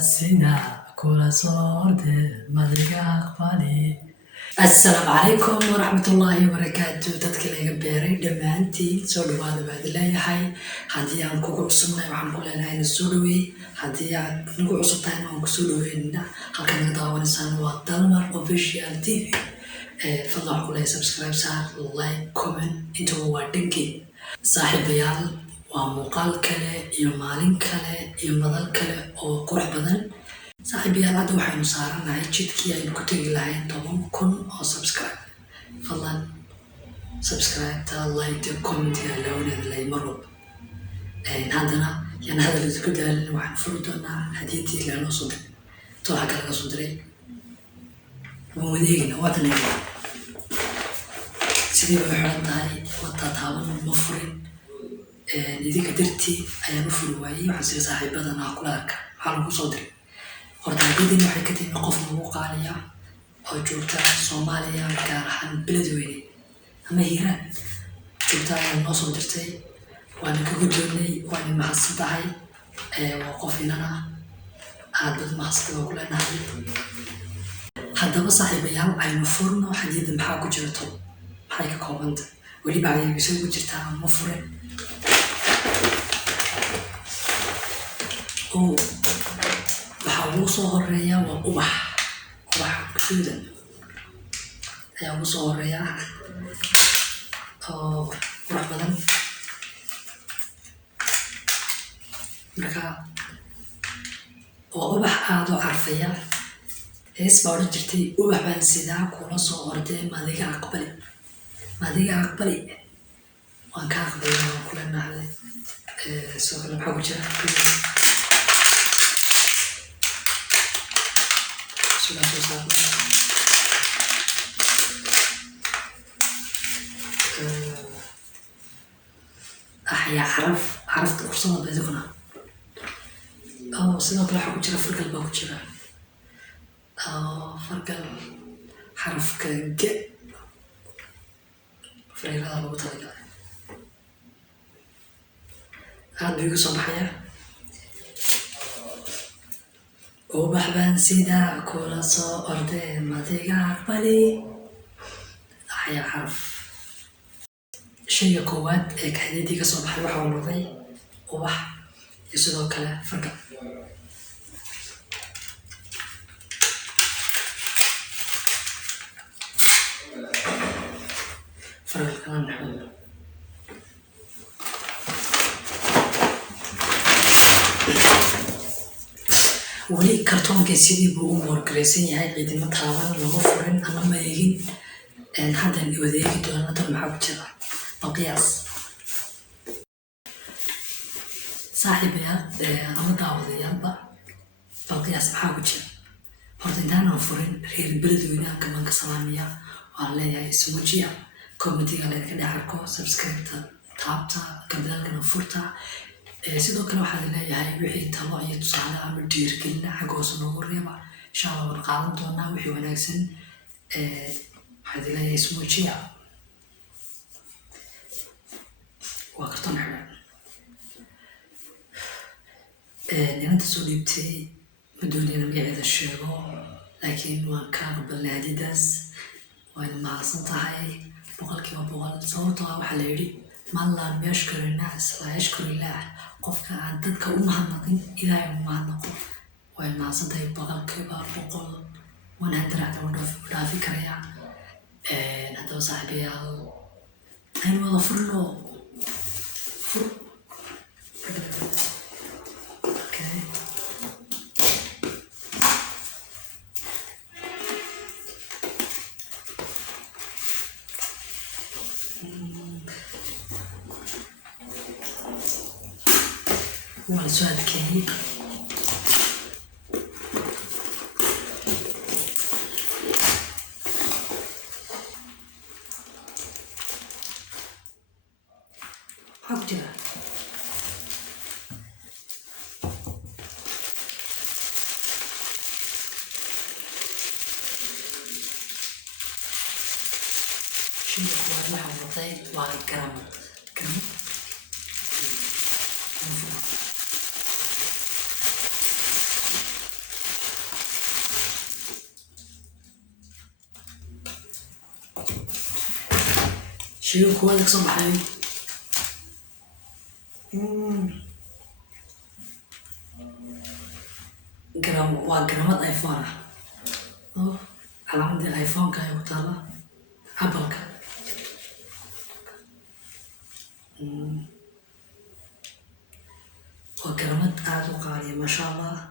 sida kula soorde madiga aqbali. Assalaamu calaykum waraxmatullaahi wabarakaatu. dadka laga beeray dhammaantiin soo dhawaada baad leeyahay. haddii aan kugu cusubnahay waxaan ku leenahay na soo dhaweey. haddii aad nagu cusub tahayna waan kusoo dhaweynina. halkan naga daawanaysaan waa Dalmar Official TV. fadlan waxaan ku leeyahay subscribe saar, like, comment, intuba waa dhankii. saaxiibayaal, waa muuqaal kale iyo maalin kale iyo madal kale oo qurux badan. saaxiibayaal, hadda waxaynu saaranahay jidkii aynu ku tegi lahayn 10,000 oo subscribe. fadlan subscribe-ta, like-ta, comment-ga lawanaad lay mar walba. haddana yaan hadal isku daalin, waxaan furi doonaa hadiyadii laanoo soo diray. too xagga laga soo diray waan wadeegina waatan eegna sidii bay xiran tahay. wataa taaban ma furin, idinka dartii ayaan u furi waayey. waxaan sida saaxiibadan ah kula arka waxaa lagu soo diray. horta hadiyadani waxay ka timi qof lagu qaaliya oo joogta Soomaaliya, gaar ahaan beledweyne ama hiiraan joogta ayaa noo soo dirtay. waana ka guddoonnay, waana mahadsan tahay. waa qof inana aad bad mahadsan oo ku leenahay. haddaba saaxiibayaal, aynu furno hadiyadda. maxaa ku jirto, maxay ka koobanta, weliba ayay isagu jirtaa ma furin. waxaa ugu soo horeeya waa ubax guduudan ayaa ugu soo horeeya oo qurux badan. marka waa ubax aada u carfaya. hees baa odhan jirtay, ubax baan sidaa kula soo ordee madiga aqbali. waan ka aqbalay, waan kula nahday. sidoo kale maxaa ku jira axyaa xarafta ursada baydukna. sidoo kale waxaa ku jira fargal baa ku jira. fargal xarafka g fareerada lagu talagalay. aad buu igu soo baxaya. ubax baan sidaa kula soo ordee madiga aqbali. axyaa xaraf. shayga koowaad ee hadiyadii ka soo baxay waxaa noqday ubax iyo sidoo kale fargal. fargalkana maxaa weli kartoonka sidii buu u moorgaraysan yahay. ciidamo taaban lama furin ama ma eegin. haddan wadeegi doona. tan maxaa ku jira balqiyaas. saaxiibayaal ama daawadayaalba, balqiyaas maxaa ku jira. horta intaanaan furin reer beledweynaha kamanka salaamiya waan leeyahay ismuujiya. commentiga laydinka dhex arko, subscribe-ta taabta, kabdaalkana furta. sidoo kale waxaan leeyahay wixii talo iyo tusaale ama dhiirgelina xagga hoose noogu reeba. insha allah waan qaadan doonaa wixii wanaagsan. waxaan leeyahay ismuujiya. waa kartoon xiran. ninanta soo dhiibtay ma doonayna magaceeda sheego, laakiin waan ka aqbalnay hadiyadaas. waana mahadsan tahay 100%. sababtoo ah waxaa la yidhi man lam yashkur innaas laa yashkur illaah. qofka aan dadka u mahadnaqin ilaahay uma mahadnaqo. way mahadsan tahay 100%. 100 waan dhaafi karayaa. haddaba saaxiibayaal, aynu wada furno. waa la soo adkeeyey. maxaa ku jira shayga kuwaad waxaa noqday waa garamad. شيء كوالك صباحي جرامات ايفون على عندي الايفون كاي وطالع ابل وجرامات عاد وقالي ما شاء الله.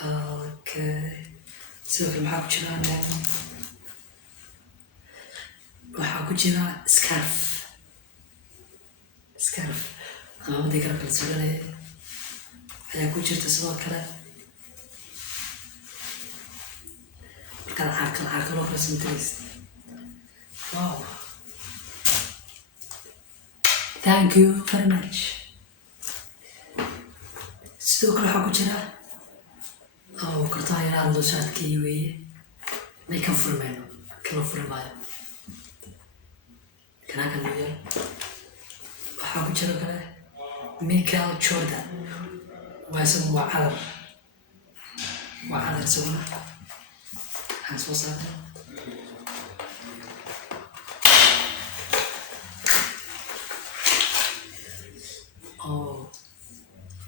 اوكي سوف معاك جيران waxaa ku jira scarf cimaamadii garabka la suganayay ayaa ku jirta sidoo kale markaad caarkaloo kala samtagaysa. Wow, thank you very much. sidoo kale waxaa ku jira kartaa inaad loosaadkii weeye may kan furmayno kala furmaayo kanaakan yar. waxaa ku jiro kale Michael Jordan waa isagu waa cadar isaguna waxaan soo saartay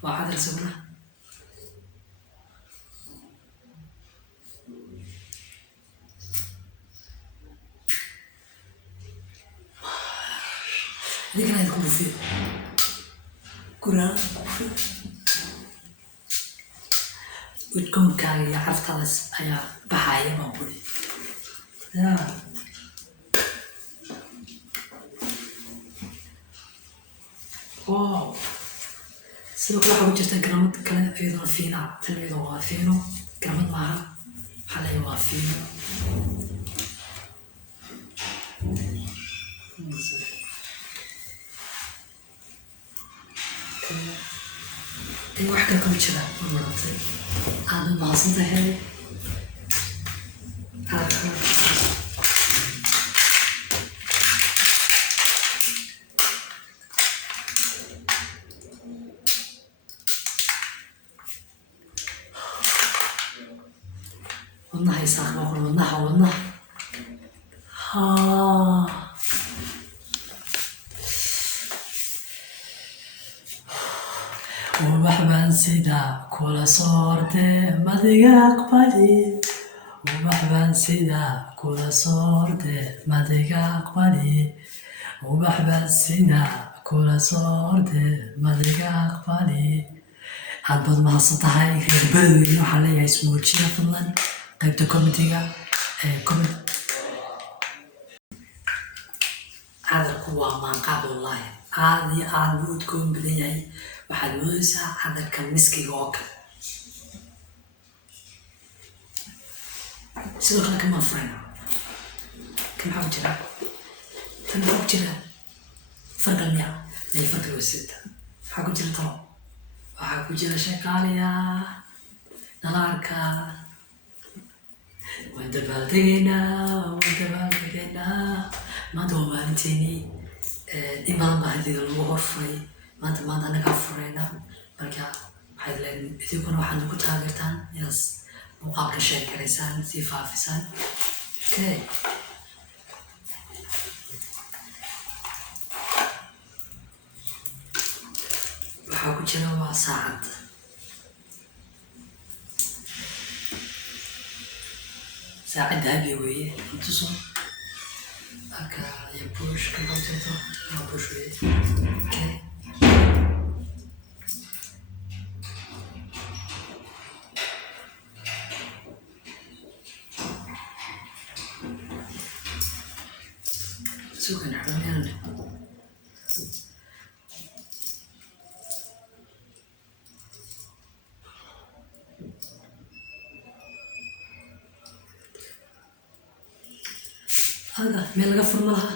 waa cadar isaguna idinkana idinku bufiyo guraan udkoonkaaga iyo caraftadas ayaa baxaya baan kuli ya. Wow, sidoo kale waxaa ku jirta garamad kale iyadoo fiina tan iyadoo waa fiino garamad maaha waxaa leeyahay waa fiino. wax kale kama jira maratay aad u mahadsan tahay. wadnaha isaaqma qor wadnaha ubax baan sidaa kula soorte madiga aqbali ubax baan sidaa kula soorte madiga aqbali ubax baan sidaa kula soorte madiga aqbali. aad baad mahadsan tahay reer beledweyne waxaa leeyahay ismuujiya fadlan qaybta comitiga cadarku waa maanqaad wallaahi aad iyo aad buu udkoon badan yahay. waxaad moodaysaa cadarka miskiga oo kale. sidoo kale kamaan furayna kan maxaa ku jira tan maxaa ku jira fargal miya ay fargal wasita maxaa ku jira talo waxaa ku jira shaqaaliya nala arkaa waan dabaaldegaynaa maanta waa maalinteynii in badan baa hadiga lagu horfuray maanta anagaa furayna marka waxaad leedahay idinkuna waxaad ugu taageertaan inaad muuqaalka sheer garaysaan sii faafisaan. Okay, waxaa ku jira waa saacad dahabi weeye intuso aka iyo bush kan jirto waa bush weeye. Okay, suukan xanuunyan هذا meel laga furma laha.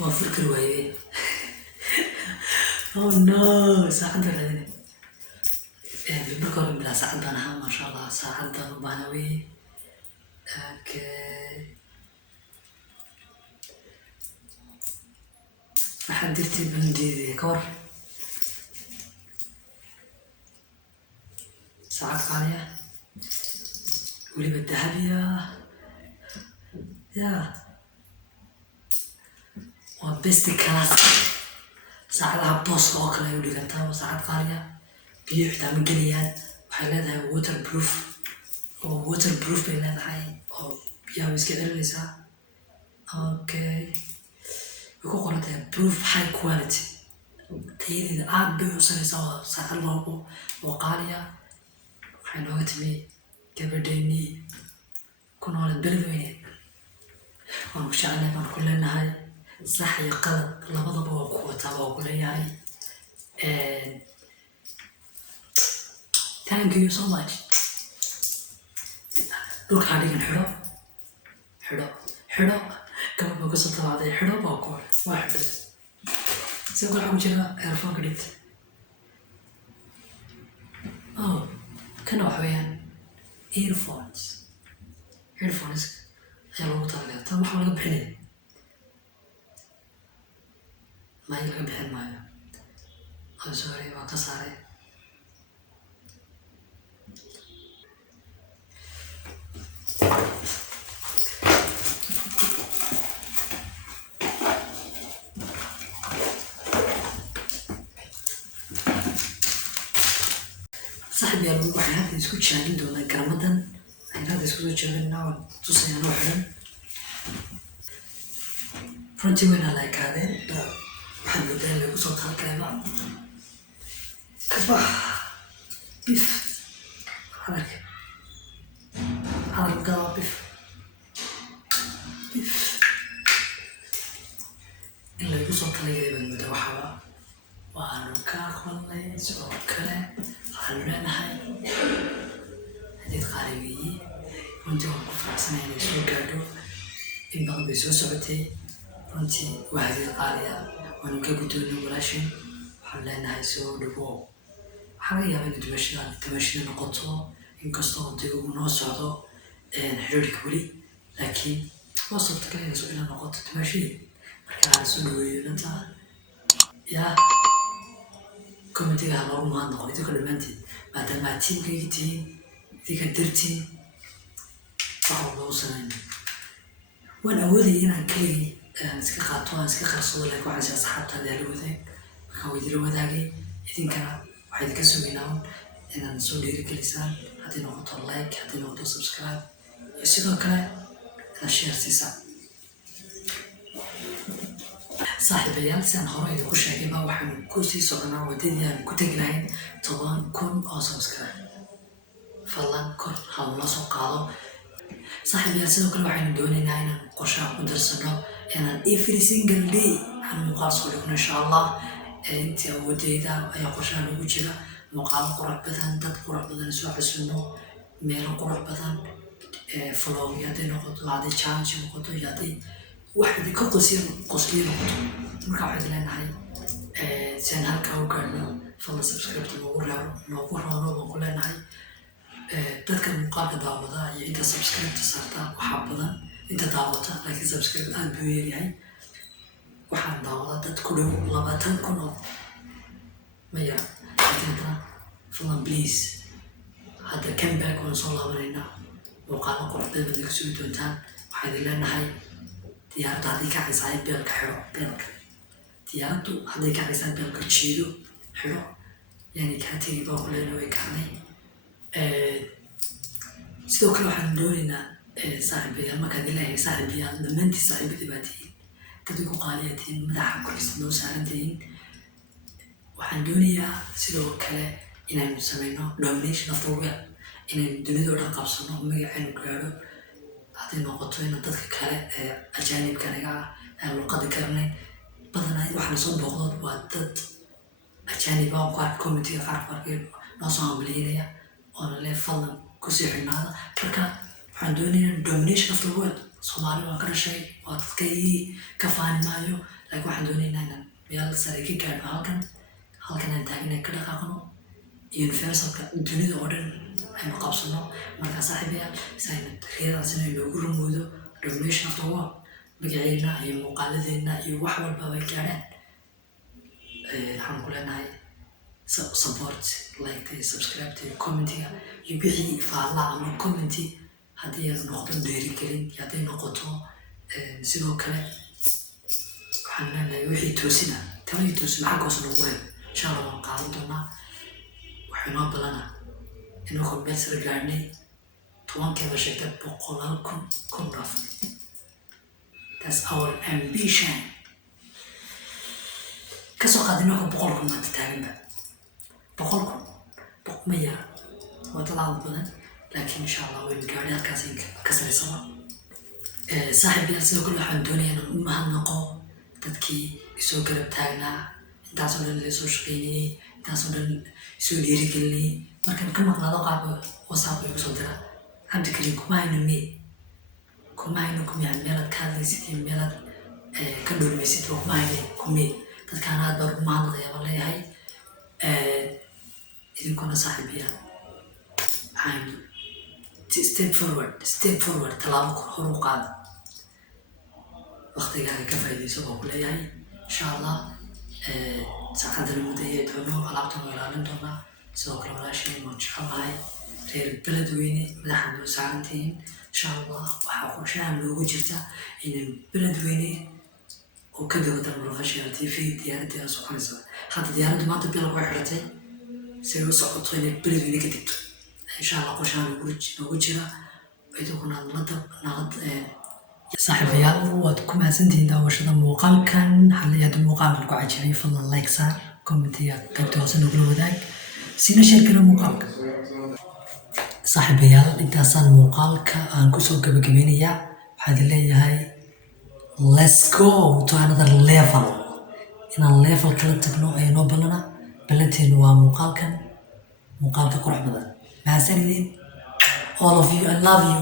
waa furkar waaye. oh no, saacadda raadina marka hore bilaa saacad baan ahaa maasha allah saacaddan u baahna weye. Okay, waxaad dirtay bandiidii ka hor saacad qaaliya weliba dahabiya ya waa best class saacadaha booska oo kale ay u dhigantaa waa saacad qaaliya biyo xitaa ma gelayaan waxay leedahay waterproof bay leedahay oo biyaha way iska celinaysaa okay way ku qoran tahay proof high quality tayadeeda aad bay u sareysaa waa saacad walbo oo qaaliya waxay nooga timi gabadheennii ku nooled beledweyne waan ku jecelnahay baan ku leenahay sax iyo qalad labadaba waa ku wataa waa ku leeyahay thank you so much dhulkaa dhigan xidho gabadh baa kasoo talaaday xidho baa ku waa xidho sidoo kale waxaa ku jira earphoneka dhigta kana waxa weeyaan earphones ayaa loogu talagalay tan waxaa laga bixinaya laga bixin maayo sorry waa ka saaray saxbiyaal waxay hadda isku jaagin doonaa garamadan ayaan hadda isku soo jaaginaa waan tusayaan oo xiran runtii wayna la ekaadeen waxaan moodaa in lagu soo talagalayba kasbax bif hadalkaa bif in lagu soo talagalay baan moodaa waxaaba waanu ka aqbalnay sidoo kale waxaanu leenahay hadid qaali weeye runtii waan ku faraxsanay inay soo gaadho in badan bay soo socotay runtii waa hadid qaaliya waanu ka guddoonay walaashin waxaanu leenahay soo dhawow waxaa laga yaabaa inay dumashada noqoto inkastoo wadiga uu noo socdo xidhiidhka weli laakiin waa suurtagal inay soo ila noqoto dumashadii marka aan soo dhaweeyo danta yaa committeega ha loogu mahadnaqo idinka dhammaantiin maadaama aad tiimkayga tihiin idinka dartiin waxa loogu sameyn waan awoodaya inaan keligay iska qaato aan iska qarsado laakiin waxaan si asxaabtaada hala wadaag markaan waydila wadaagay idinkana waxaa idinka sugaynaa inaan soo dhiirigelisaan haddii noqoto like haddii noqoto subscribe iyo sidoo kale inaad share siisaan saaxiibayaal sidaan hore idinku sheegayba waxaanu ku sii soconaa wadadii aan ku tegi lahayn 10,000 oo subscribe fadlan kor hawla soo qaado saaxiibayaal sidoo kale waxaynu doonaynaa inaan qorshaha ku darsano inaan every single day aan muuqaal soo dhigno insha allah intii awoodeyda ayaa qorshaha noogu jira muuqaalo qurux badan dad qurux badan soo xasuuno meelo qurux badan flow hadday noqoto hadday challenge noqoto iyo hadday wax idinka qosliya noqoto marka waxaad leenahay si aan halkaa u gaadhno fadlan subscribe noogu roono baan ku leenahay dadka muuqaalka daawada iyo inta subscribe saarta waxaa badan inta daawata laakiin subscribe aad buu yaryahay waxaan daawadaa dad ku dhow 20,000 oo ma yara laakiin haddana fadlan please hadda comeback waan soo laabanaynaa muuqaalo qurux badan baad iga sugi doontaan waxaa idin leenahay diyaaraddu hadday kacaysaa beelka xidho diyaaraddu hadday kacaysaa beelka jiido xidho yani kaa tegi baa ku leena way kacnay sidoo kale waxaan doonaynaa saaxiibayaal markaad ilaahay saaxiibayaal dhammaantii saaxiibadii baa tihiin dad ugu qaaliya tihiin madaxa korkiisa noo saaran tihiin waxaan doonayaa sidoo kale inaynu sameyno domination of the world inaynu dunida oo dhan qabsano magacaynu gaadho hadday noqoto ina dadka kale ajaanibka naga ah aan luqadi karanayn badanaa waxaana soo booqdood waa dad ajaaniba oo qaar committeega qaarkii noo soo hambalyeynaya oona le fadlan kusii xidhnaada marka waxaan doonayaa domination of the world soomaali waan ka dhashay waa dadkaygii ka faani maayo laakiin waxaan doonaynaa inaan meel sare ka gaadhno halkan aan taagina ka dhaqaaqno universalka dunida oo dhan aynu qabsano markaa saaxiibayaal si aynu riyadaas inay noogu rumoodo domination of the world magaceena iyo muuqaaladeena iyo wax walba way gaadhaan waxaan ku leenahay support like subscribe commentiga iyo wixii faalla ama commenti haddii ay noqoto dhiirigelin iyo hadday noqoto sidoo kale waxaan leenahay wixii toosina taladii toosina xagga hoose noogu reeb insha allah waan qaadan doonaa. waxay noo ballanaa inagoo meel sare gaadhnay 10 sheegtay 100,000 dhaaf. That's our ambition. kasoo qaadina ko 100,000 maanta taaganba 100,000 ma yara waa talaabo badan laakiin insha allah waynu gaadhay halkaas ka saraysaba. saaxiibayaal sidoo kale waxaan doonayaa inaan u mahadnaqo dadkii isoo garab taagnaa intaasoo dhan la soo shaqaynayay intaasoo dhan isoo dhiirigelinayay. markaan ka maqnaado qaabka whatsapp igu soo dira cabdikariim kuma hayno kumyahan meelaad ka hadlaysid iyo meelaad ka dhulmaysid oo kuma hayne kumee dadkaan aad baan ugu mahadnaqaya baan leeyahay. idinkuna saaxiibayaal waxaan step forward tallaabo hor u qaada waqtigaaga ka faa'iidayso baan ku leeyahay insha allah. saacadana muddo iyo doono alaabtan waa ilaalin doonaa. sidoo kale walaasheen waan jecelahay reer beledweyne madaxa noo saarantihiin insha allah. waxaa qorshaha noogu jirta inay beledweyne oo ka dego dalmarashial tv diyaaraddeeda soconaysa. hadda diyaaraddu maanta bilog way xiratay si ay u socoto inay beledweyne ka degto insha allah. qorshaha noogu jira idinkuna nalad saaxiibayaal waad ku mahadsantihiin daawashada muuqaalkan. haddii aad muuqaalkan ku cajabay fadlan like saar commentiga qaybta hoose nagula wadaag sina share kara muuqaalka. saaxiibayaal intaasaan muuqaalka aan kusoo gabagabeynayaa. waxaad leeyahay let's go to another level. inaan level kala tagno ayaa noo ballana. ballanteenu waa muuqaalka qurux badan. mahadsanidin all of you, I love you.